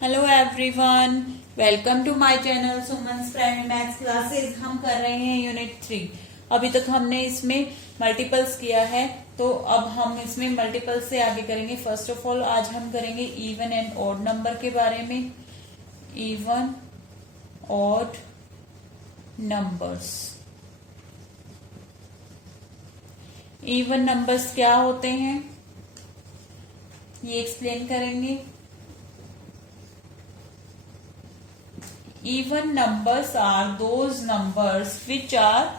Hello everyone, welcome to my channel Suman's primary maths classes. हम कर रहे हैं यूनिट 3। अभी तक हमने इसमें मल्टीपल्स किया है, तो अब हम इसमें मल्टीपल्स से आगे करेंगे। फर्स्ट ऑफ ऑल आज हम करेंगे इवन एंड ऑड नंबर के बारे में। Even odd numbers. Even numbers क्या होते हैं ये एक्सप्लेन करेंगे। Even numbers are those numbers which are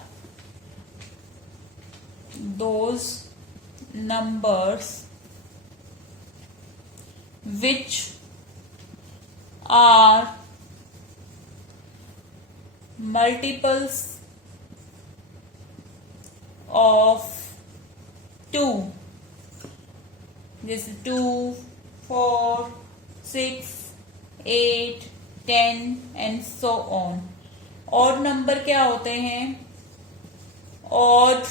multiples of 2. This is 2, 4, 6, 8, 10 and so on. Odd number क्या होते हैं? Odd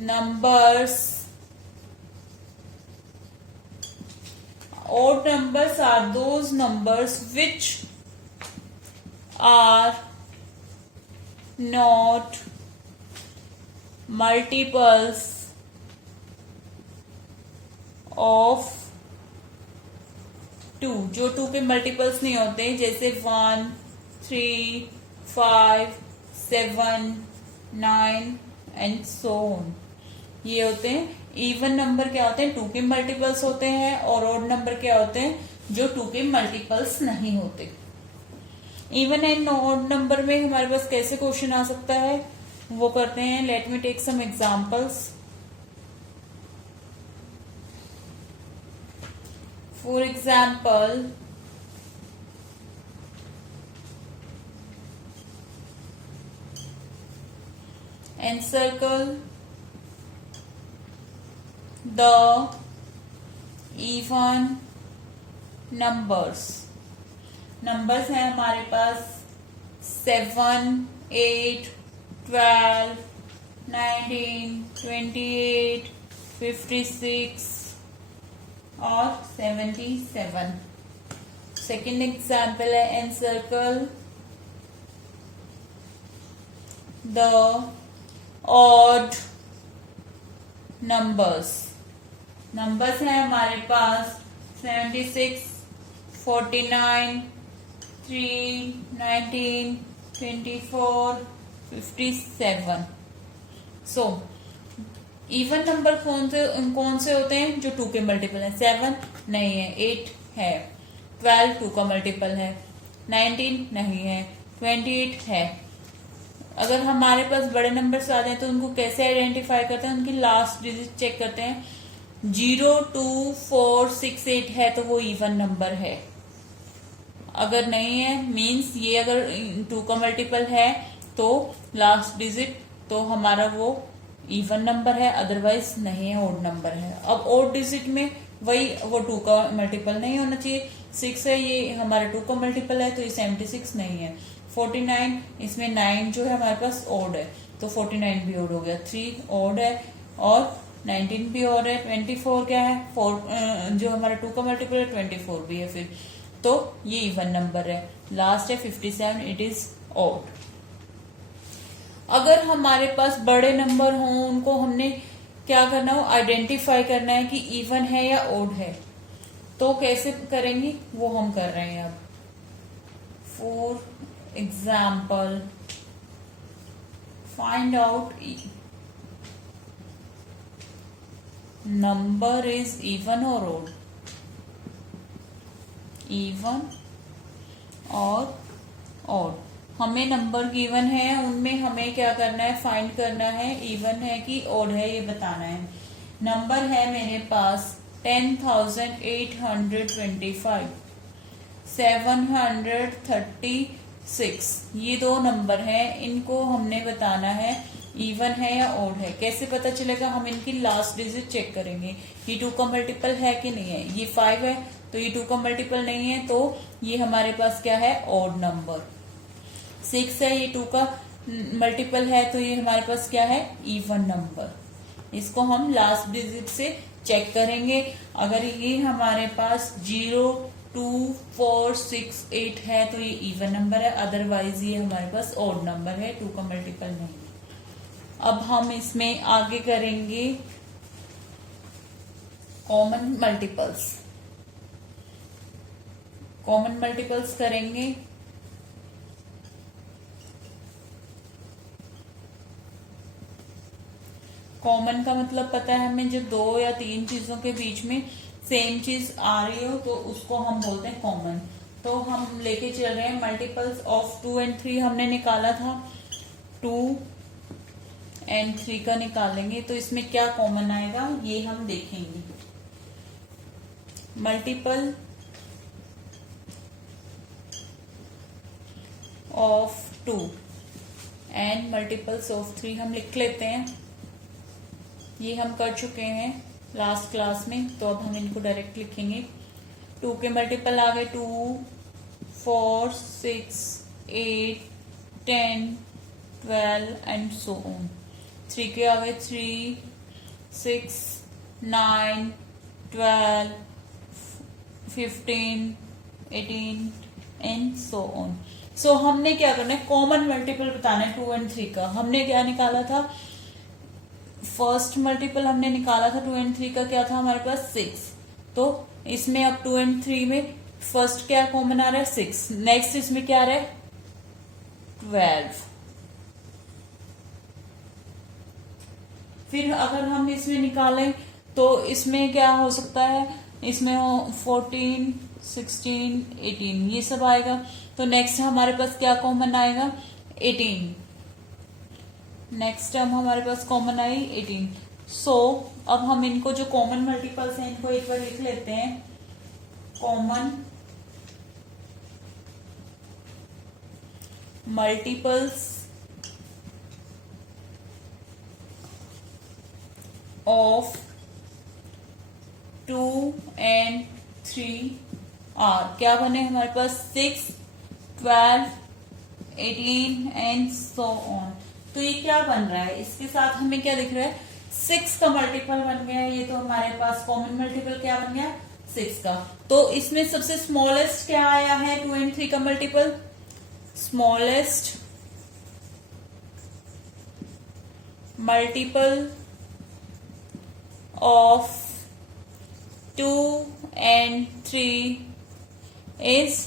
numbers are those numbers which are not multiples of 2, जो 2 के मल्टीपल्स नहीं होते, जैसे 1, 3, 5, 7, 9 एंड सो ऑन। ये होते हैं इवन नंबर। क्या होते हैं? 2 के मल्टीपल्स होते हैं। और ऑड नंबर क्या होते हैं? जो 2 के मल्टीपल्स नहीं होते। इवन एंड ऑड नंबर में हमारे पास कैसे क्वेश्चन आ सकता है वो करते हैं। Let me take some examples. For example, encircle the even numbers. Numbers हैं हमारे पास 7, 8, 12, 19, 28, 56 और 77। सेकेंड एग्जाम्पल है encircle the odd numbers. Numbers हैं हमारे पास 76, 49, 3, 19, 24, 57। सो इवन नंबर कौन से होते हैं? जो 2 के मल्टीपल है। 7 नहीं है, 8 है, 12 2 का मल्टीपल है, 19 नहीं है, 28 है। अगर हमारे पास बड़े नंबर्स आ जाए तो उनको कैसे आइडेंटिफाई करते हैं? उनकी लास्ट डिजिट चेक करते हैं। 0, 2, 4, 6, 8 है तो वो इवन नंबर है। अगर नहीं है मीन्स ये अगर 2 का मल्टीपल है तो लास्ट डिजिट तो हमारा वो इवन नंबर है, अदरवाइज नहीं है, ऑड नंबर है। अब ऑड डिजिट में वही वो 2 का मल्टीपल नहीं होना चाहिए। 6 है, ये हमारा 2 का मल्टीपल है तो ये 76 नहीं है। 49, इसमें 9 जो है हमारे पास ऑड है तो 49 भी ऑड हो गया। 3 ऑड है और 19 भी ऑड है। 24 क्या है? 4 जो हमारा 2 का मल्टीपल है 24 भी है फिर, तो ये इवन नंबर है। लास्ट है 57, इट इज ऑड। अगर हमारे पास बड़े नंबर हों उनको हमने क्या करना हो? आइडेंटिफाई करना है कि इवन है या ऑड है। तो कैसे करेंगे वो हम कर रहे हैं अब। For example, find out number is even और ऑड। इवन और ऑड, हमें नंबर गिवन है, उनमें हमें क्या करना है? फाइंड करना है इवन है कि ऑड है, ये बताना है। नंबर है मेरे पास 10,825, 736। ये 2 नंबर हैं, इनको हमने बताना है इवन है या ऑड है। कैसे पता चलेगा? हम इनकी लास्ट डिजिट चेक करेंगे। ये 2 का मल्टीपल है कि नहीं है। ये 5 है तो ये 2 का मल्टीपल नहीं है तो ये हमारे पास क्या है? Odd number. 6 है, ये 2 का मल्टीपल है तो ये हमारे पास क्या है? Even number. इसको हम लास्ट डिजिट से चेक करेंगे। अगर ये हमारे पास 0, 2, 4, 6, 8 है तो ये इवन नंबर है, अदरवाइज ये हमारे पास ऑड नंबर है, 2 का मल्टीपल नहीं है। अब हम इसमें आगे करेंगे कॉमन मल्टीपल्स। कॉमन मल्टीपल्स करेंगे। कॉमन का मतलब पता है हमें, जब 2 या 3 चीजों के बीच में सेम चीज आ रही हो तो उसको हम बोलते हैं कॉमन। तो हम लेके चल रहे हैं मल्टीपल्स ऑफ 2 and 3 हमने निकाला था, 2 and 3 का निकालेंगे तो इसमें क्या कॉमन आएगा ये हम देखेंगे। Multiple of 2 and multiples of 3 हम लिख लेते हैं। ये हम कर चुके हैं लास्ट क्लास में, तो अब हम इनको डायरेक्ट लिखेंगे। 2 के मल्टीपल आ गए 2, 4, 6, 8, 10, 12 एंड सो ऑन। 3 के आ गए 3, 6, 9, 12, 15, 18 एंड सो ऑन। सो हमने क्या करना है, कॉमन मल्टीपल बताना है 2 and 3 का। हमने क्या निकाला था, फर्स्ट मल्टीपल हमने निकाला था 2 and 3 का, क्या था हमारे पास 6। तो इसमें अब 2 and 3 में फर्स्ट क्या कॉमन आ रहा है 6, नेक्स्ट इसमें क्या आ रहा है 12। फिर अगर हम इसमें निकालें तो इसमें क्या हो सकता है, इसमें 14, 16, 18 ये सब आएगा। तो नेक्स्ट हमारे पास क्या कॉमन आएगा 18। नेक्स्ट टर्म हमारे पास कॉमन आई 18। सो अब हम इनको जो कॉमन मल्टीपल्स हैं इनको एक बार लिख लेते हैं। Common multiples of 2 and 3 are क्या बने हमारे पास 6, 12, 18 एंड सो ऑन। तो ये क्या बन रहा है, इसके साथ हमें क्या दिख रहा है 6 का मल्टीपल बन गया है। ये तो हमारे पास कॉमन मल्टीपल क्या बन गया 6 का। तो इसमें सबसे स्मॉलेस्ट क्या आया है 2 and 3 का multiple, smallest multiple of 2 and 3 is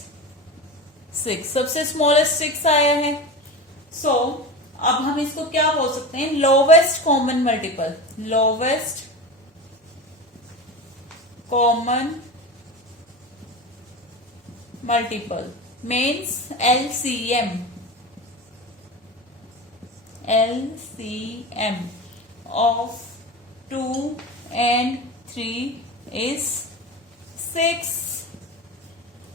6। सबसे स्मॉलेस्ट 6 आया है। सो अब हम इसको क्या बोल सकते हैं, lowest common multiple. Lowest common multiple means LCM। LCM of 2 and 3 is 6।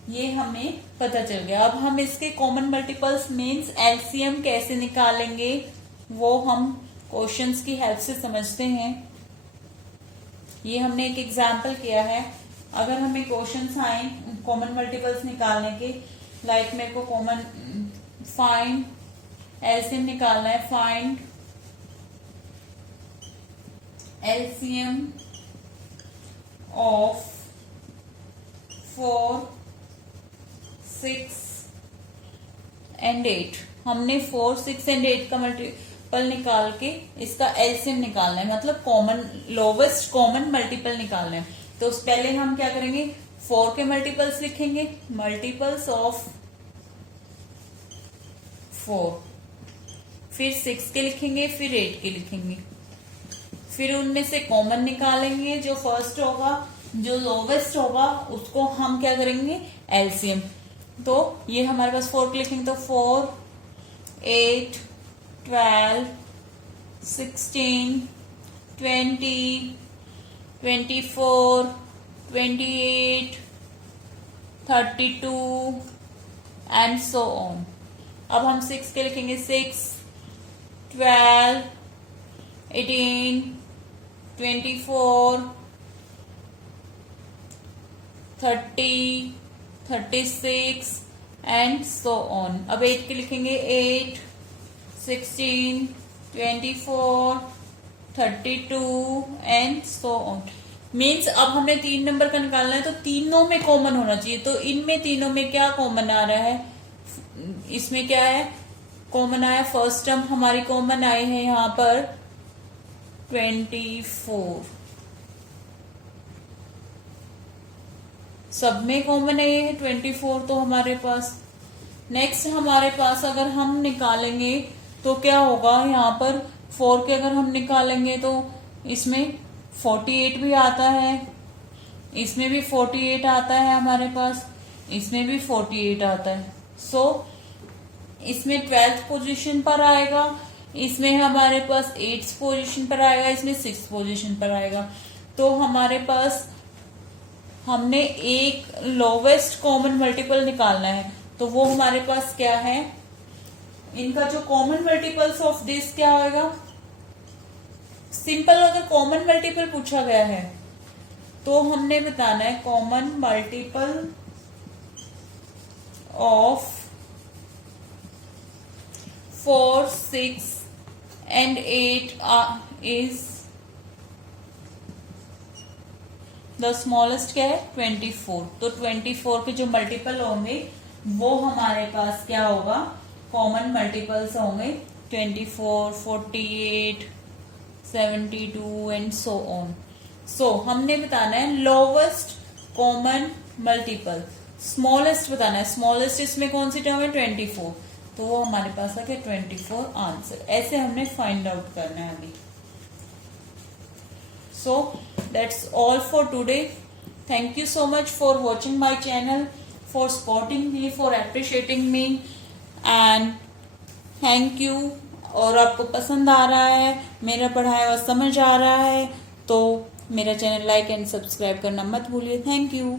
ये हमें पता चल गया। अब हम इसके कॉमन मल्टीपल्स मीन्स LCM कैसे निकालेंगे वो हम क्वेश्चंस की हेल्प से समझते हैं। ये हमने एक एग्जाम्पल किया है। अगर हमें क्वेश्चंस आए कॉमन मल्टीपल्स निकालने के, लाइक मेरे को कॉमन फाइंड LCM निकालना है, फाइंड LCM ऑफ 4, 6 and 8। हमने 4, 6 and 8 का मल्टीपल निकाल के इसका LCM निकालना है, मतलब कॉमन लोवेस्ट कॉमन मल्टीपल निकालना है। तो पहले हम क्या करेंगे 4 के मल्टीपल्स लिखेंगे, मल्टीपल्स ऑफ 4, फिर 6 के लिखेंगे, फिर 8 के लिखेंगे, फिर उनमें से कॉमन निकालेंगे। जो फर्स्ट होगा, जो लोवेस्ट होगा उसको हम क्या करेंगे LCM। तो ये हमारे पास 4 के लिखेंगे तो 4, 8, 12, 16, 20, 24, 28, 32 एंड सो ऑन। अब हम 6 के लिखेंगे 6, 12, 18, 24, 30, 36 एंड सो ऑन। अब 8 के लिखेंगे 8, 16, 24, 32 एंड सो ऑन। मीन्स अब हमें 3 नंबर का निकालना है तो तीनों में कॉमन होना चाहिए। तो इनमें तीनों में क्या कॉमन आ रहा है, इसमें क्या है कॉमन आया, फर्स्ट टर्म हमारी कॉमन आई है यहाँ पर 24, सब में कॉमन है ये 24 तो हमारे पास। नेक्स्ट हमारे पास अगर हम निकालेंगे तो क्या होगा, यहाँ पर 4 के अगर हम निकालेंगे तो इसमें 48 भी आता है, इसमें भी 48 आता है हमारे पास, इसमें भी 48 आता है। सो इसमें 12th पोजीशन पर आएगा, इसमें हमारे पास 8th पोजीशन पर आएगा, इसमें 6th पोजीशन पर आएगा। तो हमारे पास हमने एक लोवेस्ट कॉमन मल्टीपल निकालना है, तो वो हमारे पास क्या है, इनका जो कॉमन मल्टीपल्स ऑफ दिस क्या होगा। सिंपल अगर कॉमन मल्टीपल पूछा गया है तो हमने बताना है common multiple of 4, 6 and 8 is the smallest क्या है 24। तो 24 के जो मल्टीपल होंगे वो हमारे पास क्या होगा, कॉमन मल्टीपल्स होंगे 24, 48, 72 एंड सो ऑन। सो हमने बताना है लोवेस्ट कॉमन मल्टीपल, स्मॉलेस्ट बताना है, स्मॉलेस्ट इसमें कौन सी टर्म है 24, तो वो हमारे पास आ गया 24 आंसर। ऐसे हमने फाइंड आउट करना है अभी। So that's all for today. Thank you so much for watching my channel, for supporting me, for appreciating me and thank you। और आपको पसंद आ रहा है, मेरा पढ़ाया हुआ समझ आ रहा है तो मेरा चैनल लाइक एंड सब्सक्राइब करना मत भूलिए। Thank you.